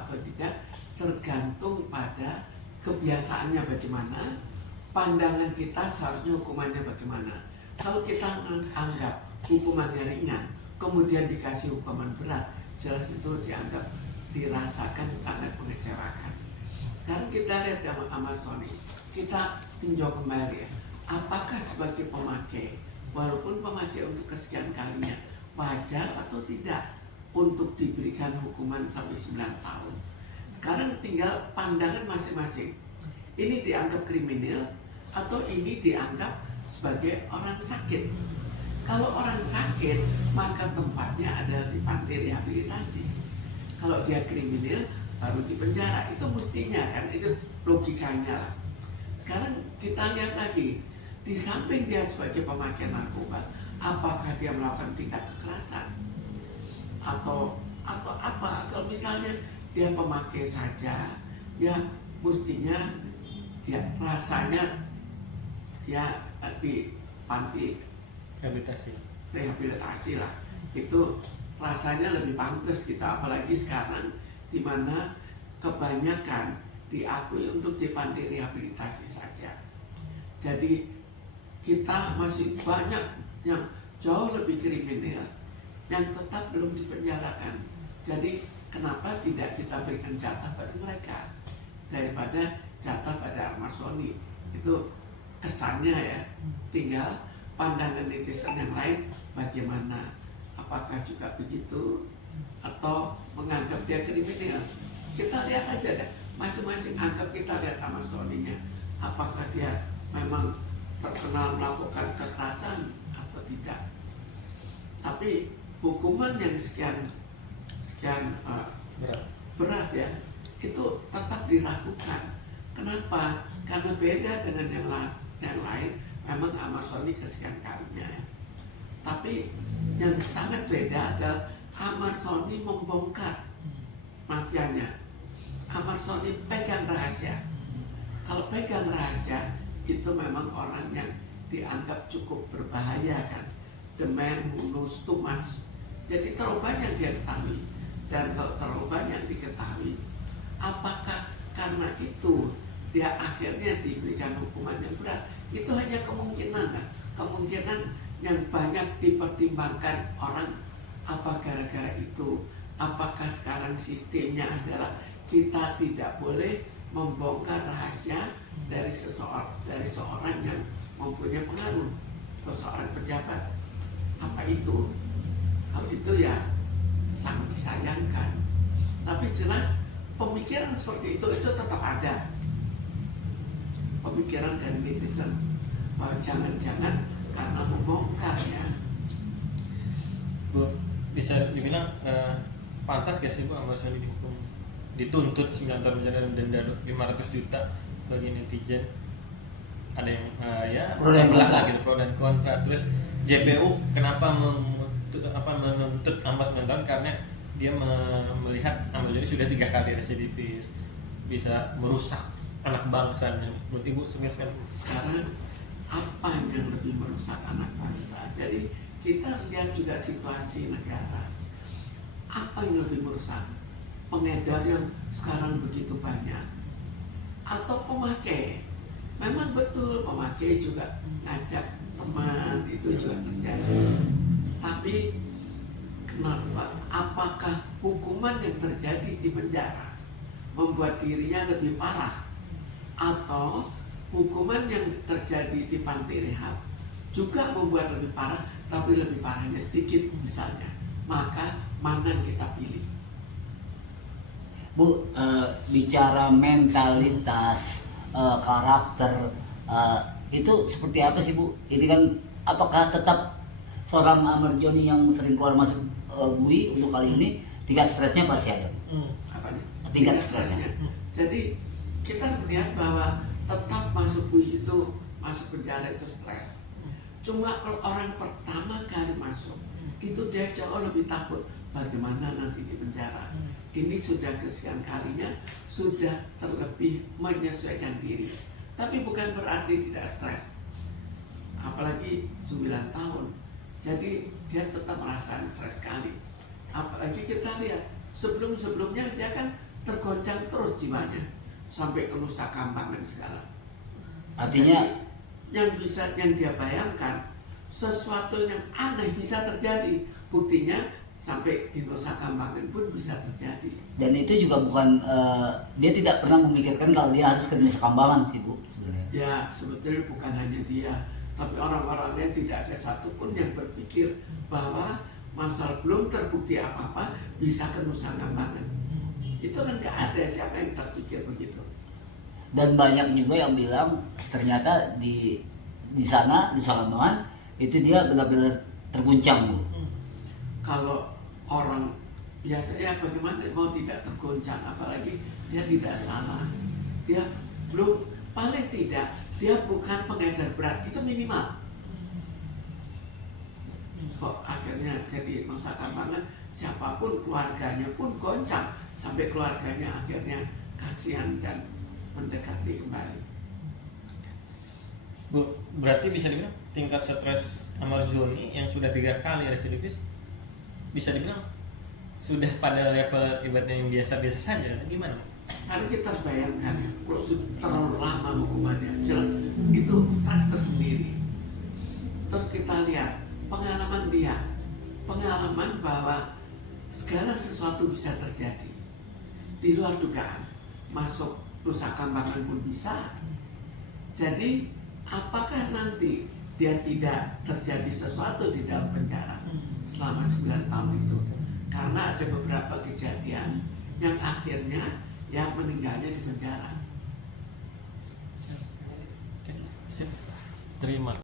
atau tidak tergantung pada kebiasaannya bagaimana, pandangan kita seharusnya hukumannya bagaimana. Kalau kita anggap hukumannya ringan, kemudian dikasih hukuman berat, jelas itu dianggap dirasakan sangat mengecewakan. Sekarang kita lihat dalam Ahmad Soni, kita tinjau kembali ya, apakah sebagai pemakai, walaupun pemakai untuk kesekian kalinya, wajar atau tidak untuk diberikan hukuman sampai 9 tahun. Sekarang tinggal pandangan masing-masing. Ini dianggap kriminal atau ini dianggap sebagai orang sakit. Kalau orang sakit, maka tempatnya adalah di panti rehabilitasi. Kalau dia kriminal, baru di penjara. Itu mestinya kan, itu logikanya lah. Sekarang kita lihat lagi, di samping dia sebagai pemakai narkoba, apakah dia melakukan tindak kekerasan atau apa? Kalau misalnya dia pemakai saja, ya mestinya ya rasanya ya di panti rehabilitasi lah, itu rasanya lebih pantas kita, apalagi sekarang di mana kebanyakan diakui untuk di panti rehabilitasi saja. Jadi kita masih banyak yang jauh lebih kriminal yang tetap belum dipenjarakan. Jadi kenapa tidak kita berikan jatah pada mereka daripada jatah pada Ahmad Soni? Itu kesannya ya. Tinggal pandangan netizen yang lain bagaimana, apakah juga begitu atau menganggap dia kriminal. Kita lihat aja deh, masing-masing anggap, kita lihat Ahmad Soninya, apakah dia memang terkenal melakukan kekerasan atau tidak. Tapi hukuman yang sekian berat ya, itu tetap diragukan. Kenapa? Karena beda dengan yang lain. Memang Ahmad Soni kesekian kalinya ya. Tapi yang sangat beda adalah Ahmad Soni membongkar mafianya. Ahmad Soni pegang rahasia. Kalau pegang rahasia, itu memang orang yang dianggap cukup berbahaya kan. The man who knows too much. Jadi terlalu banyak dia ketahui. Dan kalau terlalu banyak diketahui, apakah karena itu dia akhirnya diberikan hukuman yang berat? Itu hanya kemungkinan kan? Kemungkinan yang banyak dipertimbangkan orang. Apa gara-gara itu? Apakah sekarang sistemnya adalah kita tidak boleh membongkar rahasia dari seorang yang mempunyai pengaruh atau seorang pejabat? Apa itu? Kalau itu ya sangat disayangkan. Tapi jelas pemikiran seperti itu tetap ada. Pemikiran dari netizen bahwa jangan-jangan karena membongkar ya. Bu, bisa dibilang pantas gak sih Bu Ahmad Soni dihukum, dituntut 9 tahun penjara dan denda 500 juta? Bagi netizen ada yang ya belah gitu, pro dan kontra. Terus JPU kenapa menuntut Ahmad 9 tahun? Karena dia melihat Ahmad Soni sudah 3 kali residivis, bisa merusak anak bangsa. Menurut Ibu sekarang apa yang lebih merusak anak bangsa? Jadi kita lihat juga situasi negara. Apa yang lebih merusak? Pengedar yang sekarang begitu banyak atau pemakai? Memang betul pemakai juga ngajak teman, itu juga terjadi. Tapi kenapa? Apakah hukuman yang terjadi di penjara membuat dirinya lebih parah, atau hukuman yang terjadi di panti rehab juga membuat lebih parah, tapi lebih parahnya sedikit misalnya? Maka mana yang kita pilih? Bu, bicara mentalitas, karakter, itu seperti apa sih Bu? Ini kan apakah tetap seorang Ahmad Soni yang sering keluar masuk bui untuk kali ini tingkat stresnya pasti ada? Apanya? Tingkat stresnya. Jadi kita melihat bahwa tetap masuk bui itu, masuk penjara itu stres. Cuma kalau orang pertama kali masuk, itu dia jauh lebih takut bagaimana nanti di penjara. Ini sudah kesekian kalinya, sudah terlebih menyesuaikan diri. Tapi bukan berarti tidak stres. Apalagi 9 tahun. Jadi dia tetap merasakan stres sekali. Apalagi kita lihat sebelum-sebelumnya dia kan tergoncang terus jiwanya sampai ke Nusa Kambangan segala. Artinya Yang dia bayangkan sesuatu yang aneh bisa terjadi, buktinya sampai di Nusa Kambangan pun bisa terjadi. dan itu juga bukan dia tidak pernah memikirkan kalau dia harus ke Nusa Kambangan sih Bu sebenarnya. Ya sebetulnya bukan hanya dia, tapi orang-orangnya tidak ada satupun yang berpikir bahwa Masal belum terbukti apa-apa bisa ke Nusa Kambangan. Itu kan gak ada siapa yang terpikir begitu. Dan banyak juga yang bilang ternyata di sana di Nusa Kambangan itu dia benar-benar terguncang Bu. Kalau orang biasanya bagaimana mau tidak tergoncang, apalagi dia tidak salah, dia belum, paling tidak dia bukan pengedar berat, itu minimal. Kok akhirnya jadi Nusa Kambangan, siapapun keluarganya pun goncang, sampai keluarganya akhirnya kasihan dan mendekati kembali. Bu, berarti bisa dibilang tingkat stres Amarjoni yang sudah 3 kali residivis bisa dibilang sudah pada level ibaratnya yang biasa-biasa saja, gimana? Karena kita harus bayangkan ya, kalau sudah terlalu lama hukumannya, jelas itu stres tersendiri. Terus kita lihat pengalaman dia, pengalaman bahwa segala sesuatu bisa terjadi di luar dugaan, masuk Nusa Kambangan pun bisa. Jadi apakah nanti dia tidak terjadi sesuatu di dalam penjara selama 9 tahun itu? Karena ada beberapa kejadian yang akhirnya yang meninggalnya di penjara. Oke, sip. Terima.